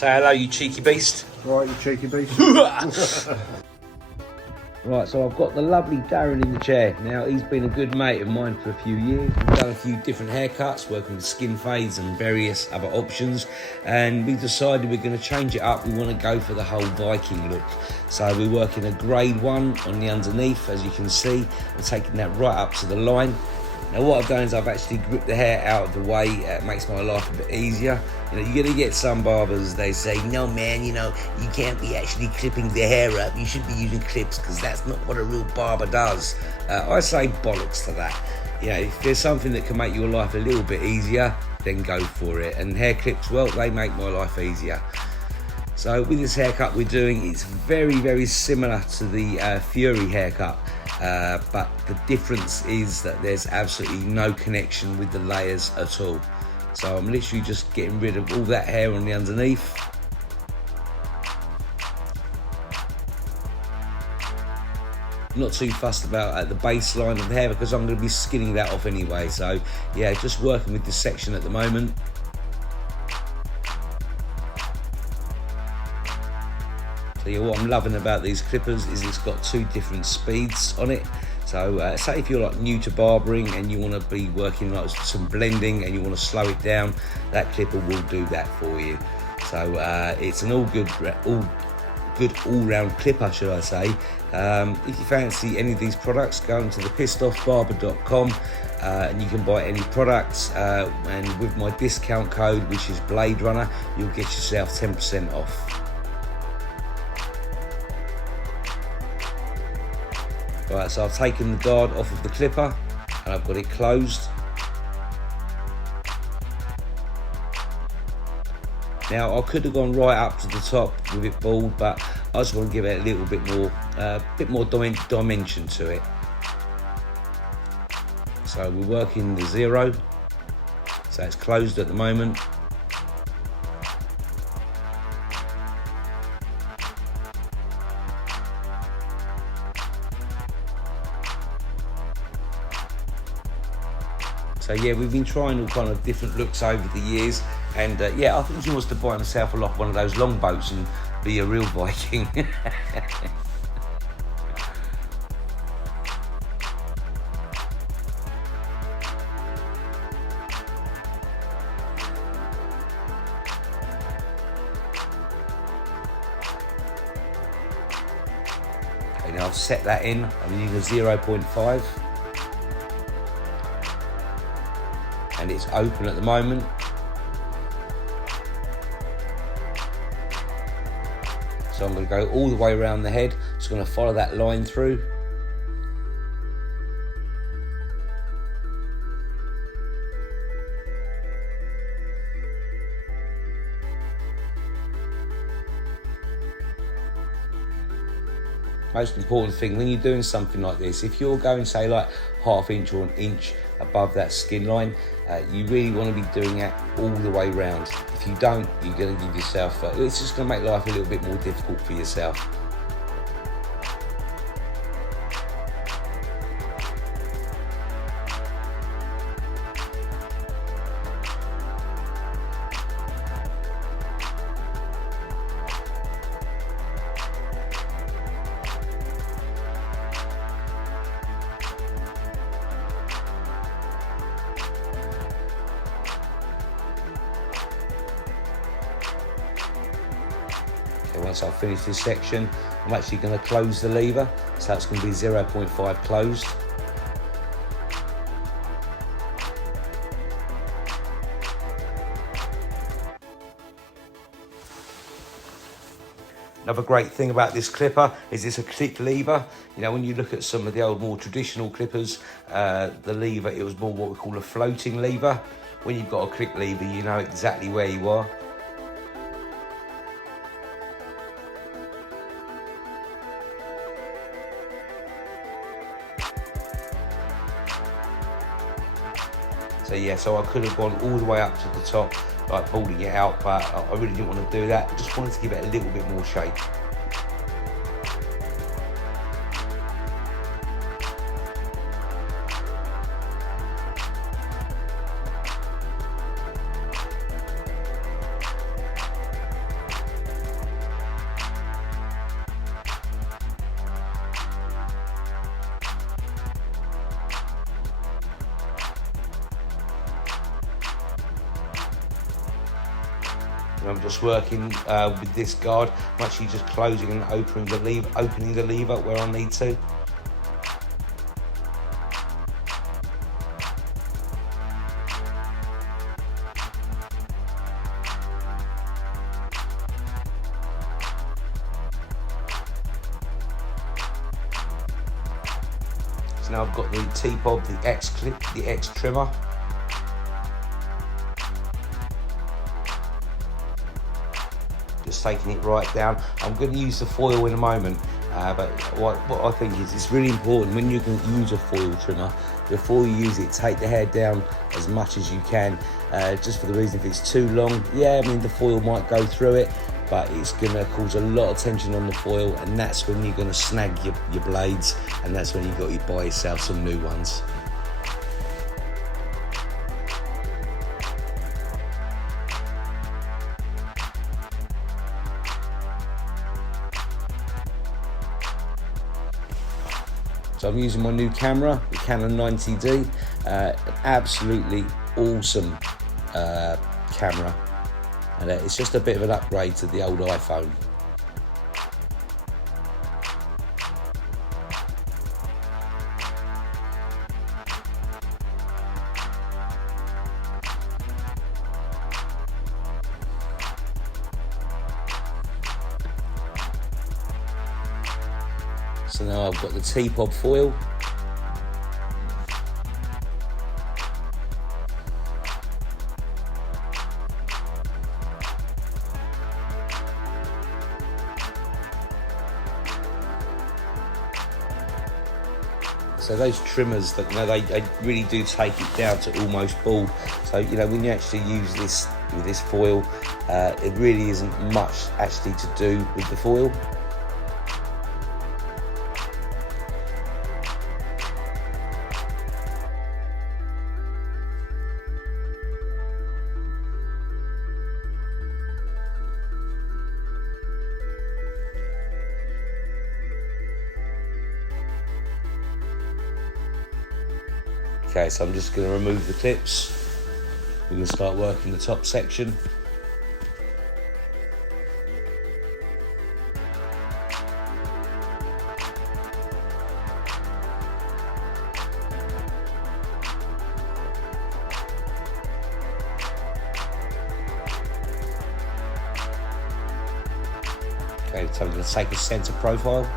Say hello, you cheeky beast. Right, you cheeky beast. Right, so I've got the lovely Darren in the chair. Now, he's been a good mate of mine for a few years. We've done a few different haircuts, working with skin fades and various other options. And we decided we're going to change it up. We want to go for the whole Viking look. So we're working a grade 1 on the underneath, as you can see, and taking that right up to the line. Now what I've done is I've actually gripped the hair out of the way. It makes my life a bit easier. You know, you're going to get some barbers, they say, no man, you know, you can't be actually clipping the hair up. You should be using clips because that's not what a real barber does. I say bollocks to that. You know, if there's something that can make your life a little bit easier, then go for it. And hair clips, well, they make my life easier. So with this haircut we're doing, it's very, very similar to the Fury haircut. But the difference is that there's absolutely no connection with the layers at all. So I'm literally just getting rid of all that hair on the underneath. Not too fussed about the baseline of the hair because I'm going to be skinning that off anyway. So yeah, just working with this section at the moment. So yeah, what I'm loving about these clippers is it's got 2 different speeds on it. So say if you're like new to barbering and you want to be working like some blending and you want to slow it down, that clipper will do that for you. So it's an all good all-round clipper, should I say. If you fancy any of these products, go onto thepissedoffbarber.com and you can buy any products. And with my discount code, which is Blade Runner, you'll get yourself 10% off. Right, so I've taken the guard off of the clipper and I've got it closed. Now I could have gone right up to the top with it bald, but I just want to give it a little bit more dimension to it. So we're working the 0, so it's closed at the moment. So yeah, we've been trying all kind of different looks over the years, and yeah, I think he wants to buy himself one of those long boats and be a real Viking. Okay, now I've set that in. I'm using a 0.5. And it's open at the moment. So I'm going to go all the way around the head. Just going to follow that line through. Most important thing when you're doing something like this, if you're going say like ½ inch or an inch above that skin line, you really want to be doing that all the way round. If you don't, you're going to give yourself, it's just going to make life a little bit more difficult for yourself. Once I've finished this section, I'm actually going to close the lever, so it's going to be 0.5 closed. Another great thing about this clipper is it's a click lever. You know, when you look at some of the old more traditional clippers, the lever, it was more what we call a floating lever. When you've got a click lever, you know exactly where you are. So yeah, so I could have gone all the way up to the top, like balding it out, but I really didn't want to do that. I just wanted to give it a little bit more shape. And I'm just working with this guard. I'm actually just closing and opening the lever where I need to. So now I've got the Tpob, the X clip, the X trimmer. Just taking it right down. I'm going to use the foil in a moment, but what I think is it's really important when you can use a foil trimmer, before you use it, take the hair down as much as you can, just for the reason if it's too long, yeah, I mean the foil might go through it, but it's going to cause a lot of tension on the foil, and that's when you're going to snag your blades, and that's when you've got to buy yourself some new ones. So I'm using my new camera, the Canon 90D, an absolutely awesome camera, and it's just a bit of an upgrade to the old iPhone. So now I've got the Tpob foil. So those trimmers, that they really do take it down to almost bald. So when you actually use this with this foil, it really isn't much actually to do with the foil. Okay, so I'm just going to remove the clips. We're going to start working the top section. Okay, so I'm going to take a centre profile.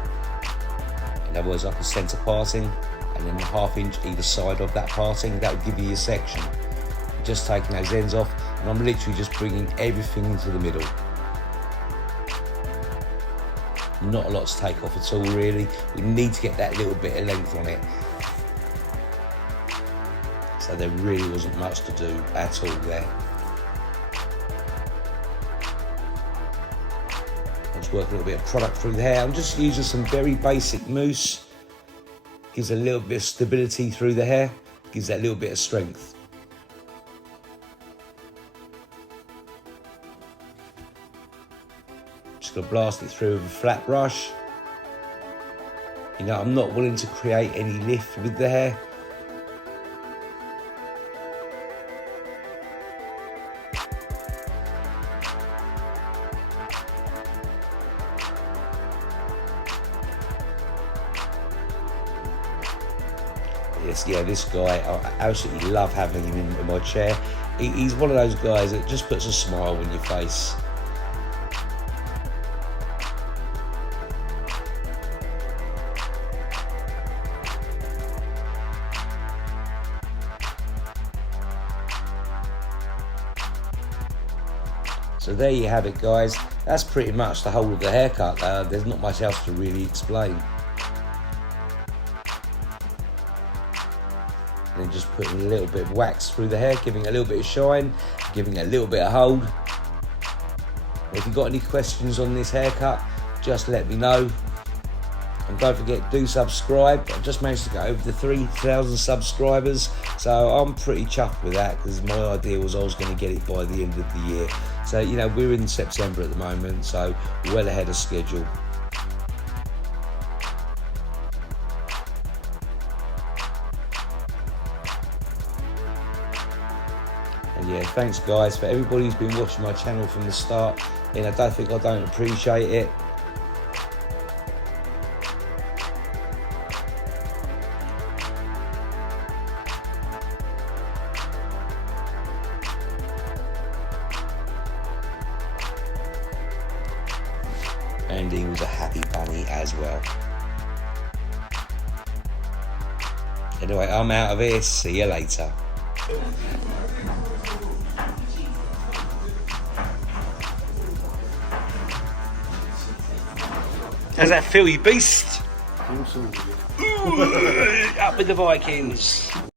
In other words, like a centre parting, and then a ½ inch either side of that parting. That will give you your section. Just taking those ends off, and I'm literally just bringing everything into the middle. Not a lot to take off at all, really. We need to get that little bit of length on it. So there really wasn't much to do at all there. I'll just work a little bit of product through the hair. I'm just using some very basic mousse. Gives a little bit of stability through the hair, gives that little bit of strength. Just gonna blast it through with a flat brush. I'm not willing to create any lift with the hair. This guy, I absolutely love having him in my chair. He's one of those guys that just puts a smile on your face. So there you have it, guys. That's pretty much the whole of the haircut. There's not much else to really explain. And then just putting a little bit of wax through the hair, giving it a little bit of shine, giving it a little bit of hold. If you've got any questions on this haircut, just let me know. And don't forget, do subscribe. I've just managed to get over the 3,000 subscribers, so I'm pretty chuffed with that, because my idea was I was going to get it by the end of the year. So, we're in September at the moment, so well ahead of schedule. And Yeah, thanks guys for everybody who's been watching my channel from the start. And I don't think I don't appreciate it. And he was a happy bunny as well. Anyway, I'm out of here. See you later. How's that feel, you beast? Up with the Vikings.